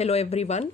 Hello everyone.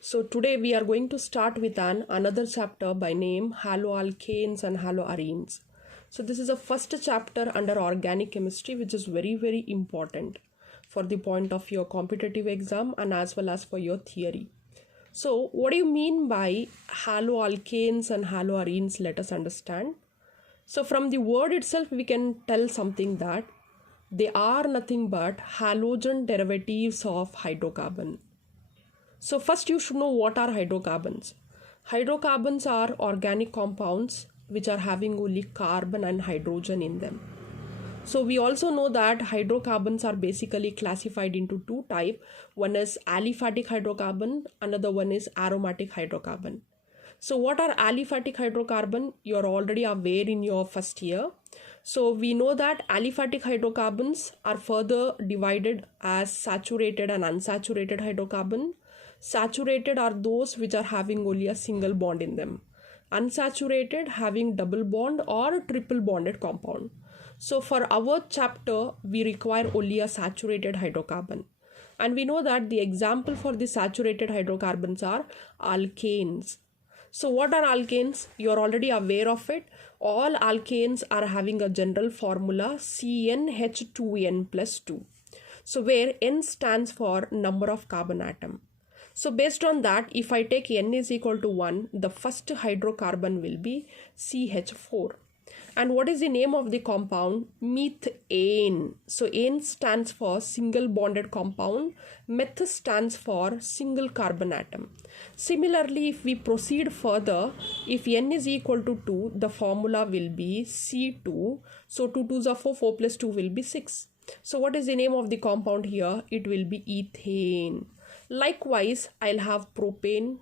So today we are going to start with another chapter by name Haloalkanes and Haloarenes. So this is a first chapter under organic chemistry, which is very important for the point of your competitive exam and as well as for your theory. So what do you mean by haloalkanes and haloarenes? Let us understand. So from the word itself we can tell something that they are nothing but halogen derivatives of hydrocarbon. So first you should know what are hydrocarbons. Hydrocarbons are organic compounds which are having only carbon and hydrogen in them. So we also know that hydrocarbons are basically classified into two types. One is aliphatic hydrocarbon, another one is aromatic hydrocarbon. So what are aliphatic hydrocarbon? You are already aware in your first year. So we know that aliphatic hydrocarbons are further divided as saturated and unsaturated hydrocarbon. Saturated are those which are having only a single bond in them. Unsaturated having double bond or triple bonded compound. So for our chapter, we require only a saturated hydrocarbon. And we know that the example for the saturated hydrocarbons are alkanes. So what are alkanes? You are already aware of it. All alkanes are having a general formula CnH2n plus 2. So where N stands for number of carbon atom. So based on that, if I take N is equal to 1, the first hydrocarbon will be CH4. And what is the name of the compound? Methane. So N stands for single bonded compound. Meth stands for single carbon atom. Similarly, if we proceed further, if N is equal to 2, the formula will be C2. So 2 2s are 4, 4 plus 2 will be 6. So what is the name of the compound here? It will be ethane. Likewise, I'll have propane,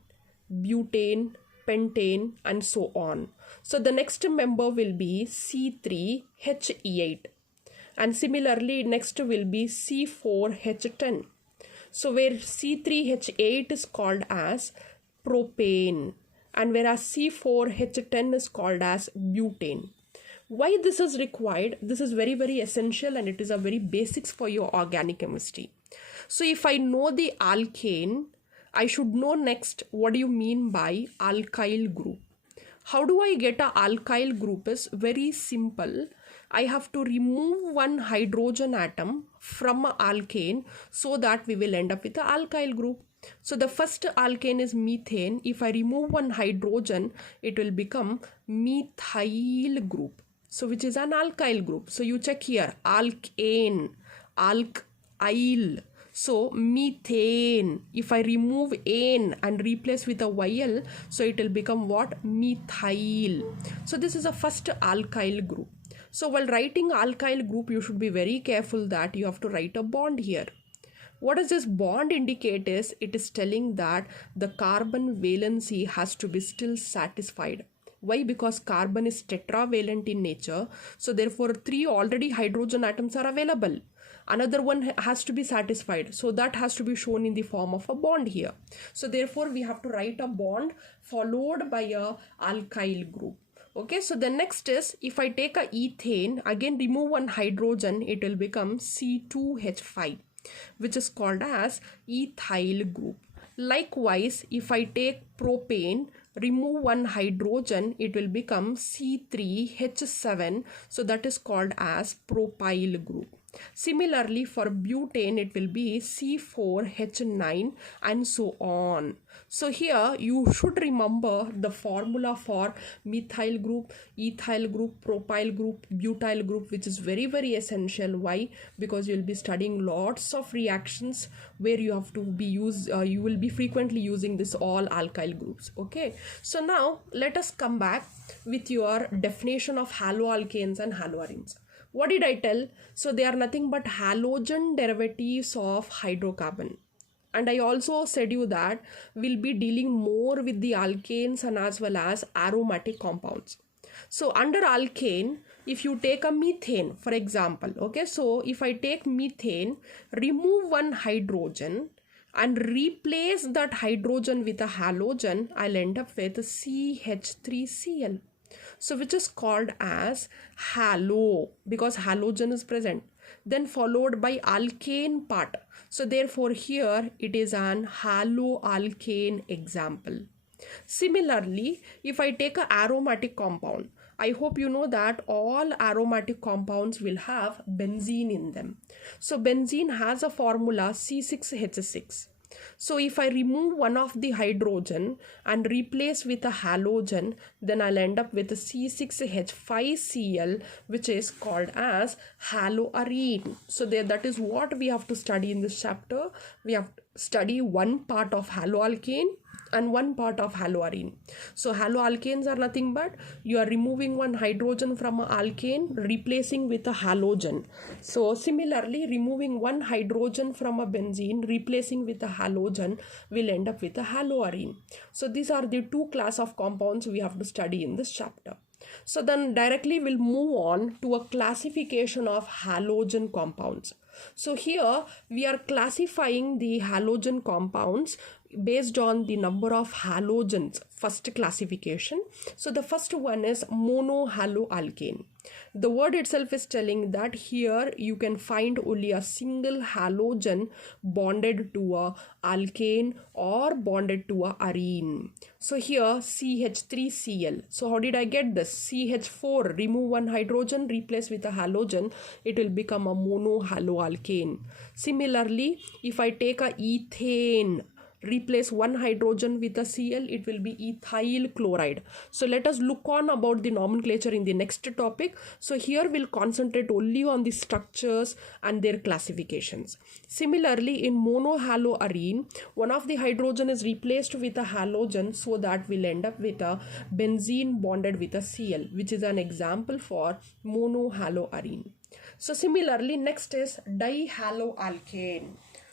butane, pentane and so on. So the next member will be C3H8 and similarly next will be C4H10. So where C3H8 is called as propane and whereas C4H10 is called as butane. Why this is required? This is very essential and it is a very basics for your organic chemistry. So if I know the alkane, I should know next what do you mean by alkyl group. How do I get a alkyl group is very simple. I have to remove one hydrogen atom from an alkane so that we will end up with an alkyl group. So the first alkane is methane. If I remove one hydrogen, it will become methyl group. So which is an alkyl group. So you check here, alkane, alkyl. So methane, if I remove ane and replace with a YL, so it will become what? Methyl. So this is a first alkyl group. So while writing alkyl group, you should be very careful that you have to write a bond here. What does this bond indicate is, it is telling that the carbon valency has to be still satisfied. Why? Because carbon is tetravalent in nature. So therefore 3 already hydrogen atoms are available. Another one has to be satisfied. So that has to be shown in the form of a bond here. So therefore we have to write a bond followed by a alkyl group. Okay, so the next is, if I take a ethane, again remove one hydrogen, it will become C2H5, which is called as ethyl group. Likewise, if I take propane, remove one hydrogen, it will become C3H7, so that is called as propyl group. Similarly, for butane, it will be C4H9 and so on. So here you should remember the formula for methyl group, ethyl group, propyl group, butyl group, which is very essential. Why? Because you will be studying lots of reactions where you have to be you will be frequently using this all alkyl groups. Okay, so now let us come back with your definition of haloalkanes and haloarenes. What did I tell? So they are nothing but halogen derivatives of hydrocarbon. And I also said you that we'll be dealing more with the alkanes and as well as aromatic compounds. So under alkane, if you take a methane, for example, okay, so if I take methane, remove one hydrogen and replace that hydrogen with a halogen, I'll end up with CH3Cl. So which is called as halo because halogen is present. then followed by alkane part. So therefore here it is an haloalkane example. Similarly, if I take an aromatic compound, I hope you know that all aromatic compounds will have benzene in them. So benzene has a formula C6H6. So if I remove one of the hydrogen and replace with a halogen, then I'll end up with a C6H5Cl, which is called as haloarene. So that is what we have to study in this chapter. We have to study one part of haloalkane and one part of haloarene. So haloalkanes are nothing but you are removing one hydrogen from an alkane, replacing with a halogen. So similarly, removing one hydrogen from a benzene, replacing with a halogen will end up with a haloarene. So these are the two class of compounds we have to study in this chapter. So then directly we'll move on to a classification of halogen compounds. So here we are classifying the halogen compounds based on the number of halogens, first classification. So the first one is monohaloalkane. The word itself is telling that here you can find only a single halogen bonded to a alkane or bonded to a arene. So here CH3Cl. So how did I get this? CH4, remove one hydrogen, replace with a halogen, it will become a monohaloalkane. Similarly, if I take a ethane, replace one hydrogen with a Cl, it will be ethyl chloride. So let us look on about the nomenclature in the next topic. So here we'll concentrate only on the structures and their classifications. Similarly, in monohaloarene, one of the hydrogen is replaced with a halogen, so that will end up with a benzene bonded with a Cl, which is an example for monohaloarene. So similarly, next is dihaloalkane.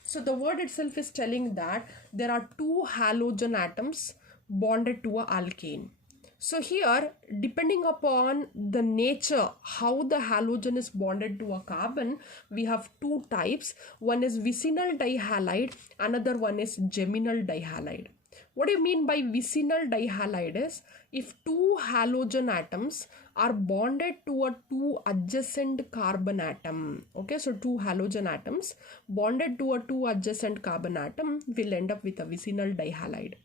So the word itself is telling that there are two halogen atoms bonded to a alkane. So here, depending upon the nature, how the halogen is bonded to a carbon, we have two types. One is vicinal dihalide, another one is geminal dihalide. What do you mean by vicinal dihalide is, if two halogen atoms are bonded to a two adjacent carbon atom. Okay, so two halogen atoms bonded to a two adjacent carbon atom will end up with a vicinal dihalide.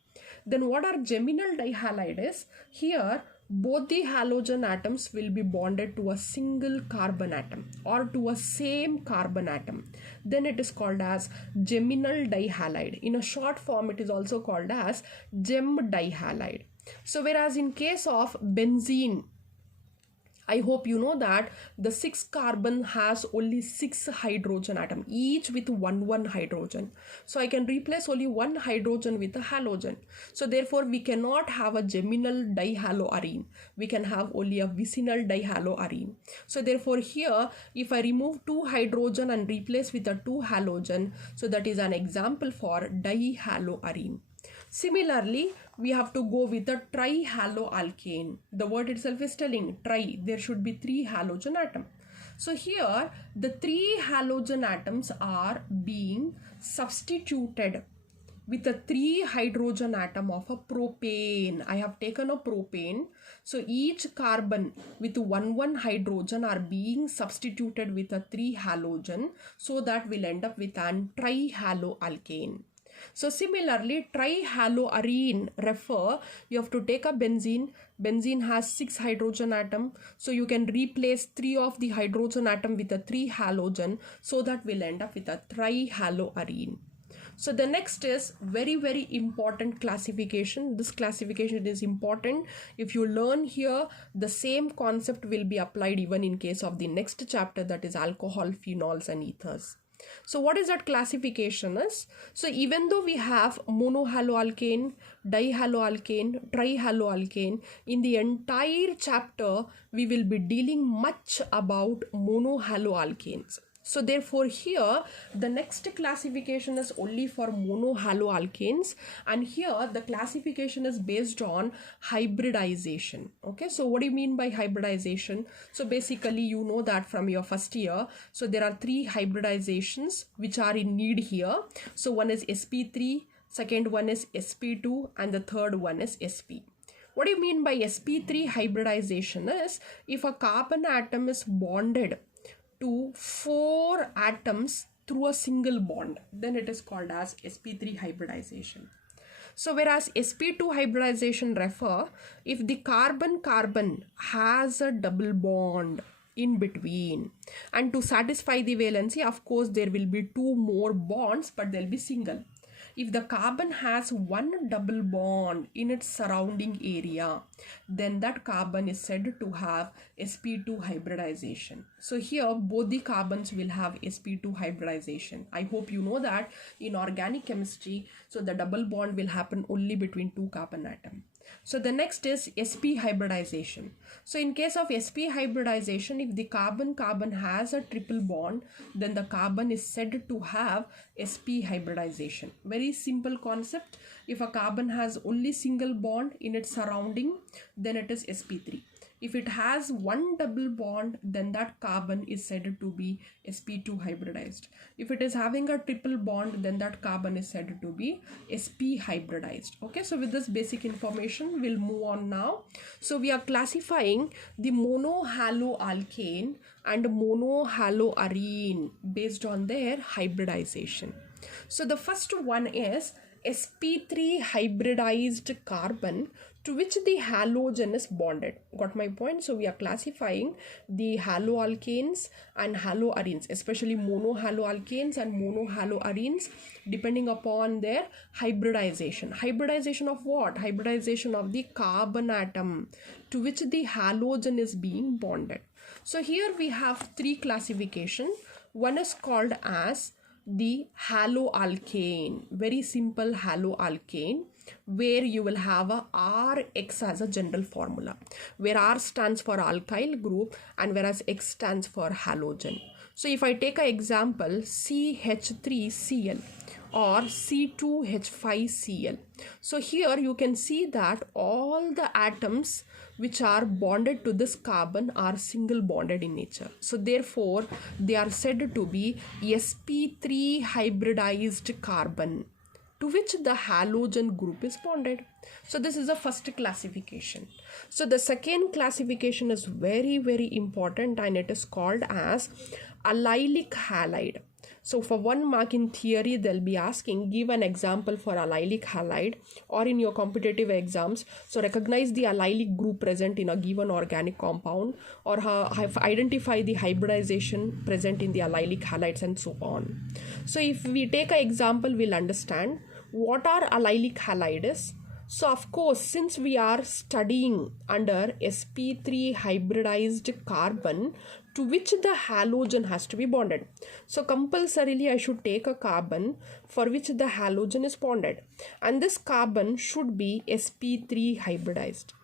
Then what are geminal dihalide is, here both the halogen atoms will be bonded to a single carbon atom or to a same carbon atom. Then it is called as geminal dihalide. In a short form, it is also called as gem dihalide. So whereas in case of benzene, I hope you know that the 6 carbon has only 6 hydrogen atom, each with one hydrogen. So I can replace only one hydrogen with a halogen. So therefore we cannot have a geminal dihaloarene. We can have only a vicinal dihaloarene. So therefore here, if I remove 2 hydrogen and replace with a 2 halogen, so that is an example for dihaloarene. Similarly, we have to go with a trihaloalkane. The word itself is telling tri, there should be 3 halogen atoms. So here the 3 halogen atoms are being substituted with a 3 hydrogen atom of a propane. I have taken a propane. So each carbon with one hydrogen are being substituted with a 3 halogen, so that will end up with an trihaloalkane. So similarly, trihaloarene refer, you have to take a benzene. Benzene has 6 hydrogen atom. So you can replace 3 of the hydrogen atom with a 3 halogen. So that will end up with a trihaloarene. So the next is very important classification. This classification is important. If you learn here, the same concept will be applied even in case of the next chapter, that is alcohol, phenols and ethers. So what is that classification is? So even though we have monohaloalkane, dihaloalkane, trihaloalkane, in the entire chapter we will be dealing much about monohaloalkanes. So therefore here the next classification is only for monohaloalkanes, and here the classification is based on hybridization. Okay, so what do you mean by hybridization? So basically you know that from your first year. So there are 3 hybridizations which are in need here. So one is sp3, second one is sp2, and the third one is sp. What do you mean by sp3 hybridization is, if a carbon atom is bonded to 4 atoms through a single bond, then it is called as sp3 hybridization. So whereas sp2 hybridization refer if the carbon-carbon has a double bond in between, and to satisfy the valency, of course there will be 2 more bonds, but they'll be single. If the carbon has one double bond in its surrounding area, then that carbon is said to have sp2 hybridization. So here both the carbons will have sp2 hybridization. I hope you know that in organic chemistry, so the double bond will happen only between 2 carbon atoms. So the next is sp hybridization. So in case of sp hybridization, if the carbon-carbon has a triple bond, then the carbon is said to have sp hybridization. Very simple concept. If a carbon has only single bond in its surrounding, then it is sp3. If it has one double bond, then that carbon is said to be sp2 hybridized. If it is having a triple bond, then that carbon is said to be sp hybridized. Okay, so with this basic information, we'll move on now. So we are classifying the mono-haloalkane and mono-haloarene based on their hybridization. So the first one is sp3 hybridized carbon to which the halogen is bonded. Got my point? So we are classifying the haloalkanes and haloarenes, especially mono-haloalkanes and mono-haloarenes, depending upon their hybridization. Hybridization of what? Hybridization of the carbon atom to which the halogen is being bonded. So here we have 3 classification. One is called as the haloalkane, very simple haloalkane, where you will have a Rx as a general formula, where R stands for alkyl group and whereas X stands for halogen. So if I take an example CH3Cl or C2H5Cl, so here you can see that all the atoms which are bonded to this carbon are single bonded in nature. So therefore they are said to be sp3 hybridized carbon to which the halogen group is bonded. So this is the first classification. So the second classification is very, very important, and it is called as allylic halide. So for 1 mark in theory, they'll be asking, give an example for allylic halide, or in your competitive exams, so recognize the allylic group present in a given organic compound, or identify the hybridization present in the allylic halides, and so on. So if we take an example, we'll understand what are allylic halides. So of course, since we are studying under sp3 hybridized carbon to which the halogen has to be bonded, so compulsorily I should take a carbon for which the halogen is bonded, and this carbon should be sp3 hybridized.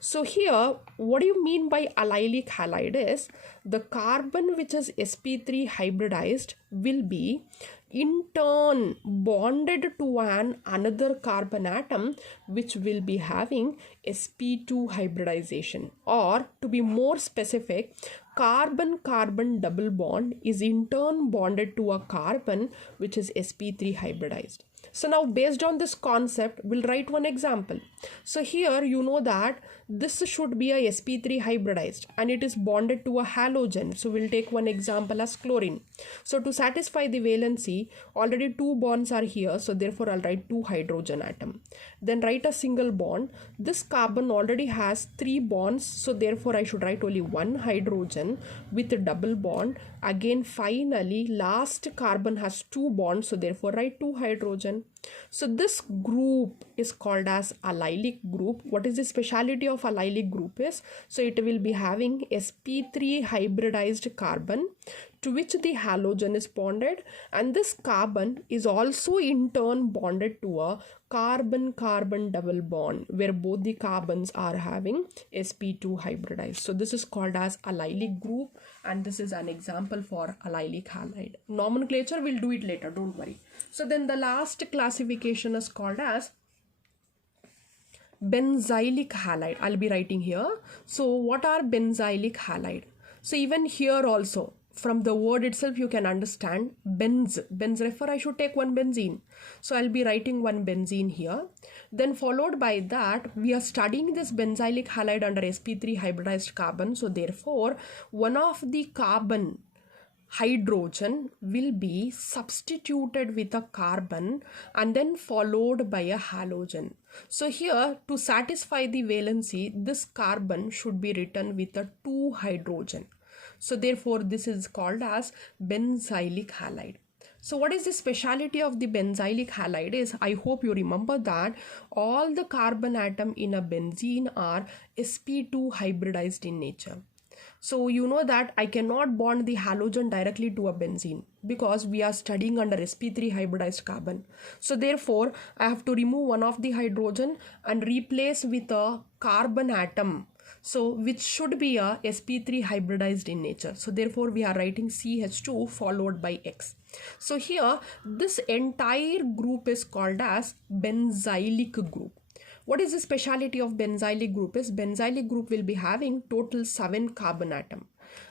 So here, what do you mean by allylic halide is the carbon which is sp3 hybridized will be in turn bonded to another carbon atom which will be having sp2 hybridization, or to be more specific, carbon-carbon double bond is in turn bonded to a carbon which is sp3 hybridized. So now based on this concept, we'll write one example. So here you know that this should be a sp3 hybridized and it is bonded to a halogen. So we'll take one example as chlorine. So to satisfy the valency, already 2 bonds are here. So therefore I'll write 2 hydrogen atom. Then write a single bond. This carbon already has 3 bonds. So therefore I should write only 1 hydrogen with a double bond. Again, finally, last carbon has 2 bonds. So therefore write 2 hydrogen. So this group is called as allylic group. What is the speciality of allylic group is? So it will be having sp3 hybridized carbon to which the halogen is bonded, and this carbon is also in turn bonded to a carbon-carbon double bond where both the carbons are having sp2 hybridized. So this is called as allylic group, and this is an example for allylic halide. Nomenclature, we'll do it later, don't worry. So then the last classification is called as benzylic halide. I'll be writing here. So what are benzylic halide? So even here also, from the word itself you can understand benz refer I should take 1 benzene. So I'll be writing 1 benzene here. Then followed by that, we are studying this benzylic halide under sp3 hybridized carbon. So therefore one of the carbon hydrogen will be substituted with a carbon and then followed by a halogen. So here, to satisfy the valency, this carbon should be written with a 2 hydrogen. So therefore this is called as benzylic halide. So what is the speciality of the benzylic halide is, I hope you remember that all the carbon atom in a benzene are sp2 hybridized in nature. So you know that I cannot bond the halogen directly to a benzene because we are studying under sp3 hybridized carbon. So therefore I have to remove one of the hydrogen and replace with a carbon atom, so which should be a sp3 hybridized in nature. So therefore we are writing CH2 followed by X. So here this entire group is called as benzylic group. What is the speciality of benzylic group is, benzylic group will be having total 7 carbon atom.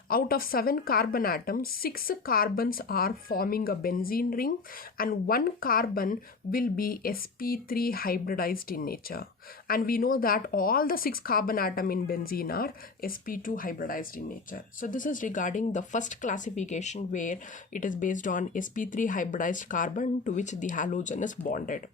Out of 7 carbon atoms, 6 carbons are forming a benzene ring and 1 carbon will be sp3 hybridized in nature. And we know that all the 6 carbon atom in benzene are sp2 hybridized in nature. So this is regarding the first classification where it is based on sp3 hybridized carbon to which the halogen is bonded.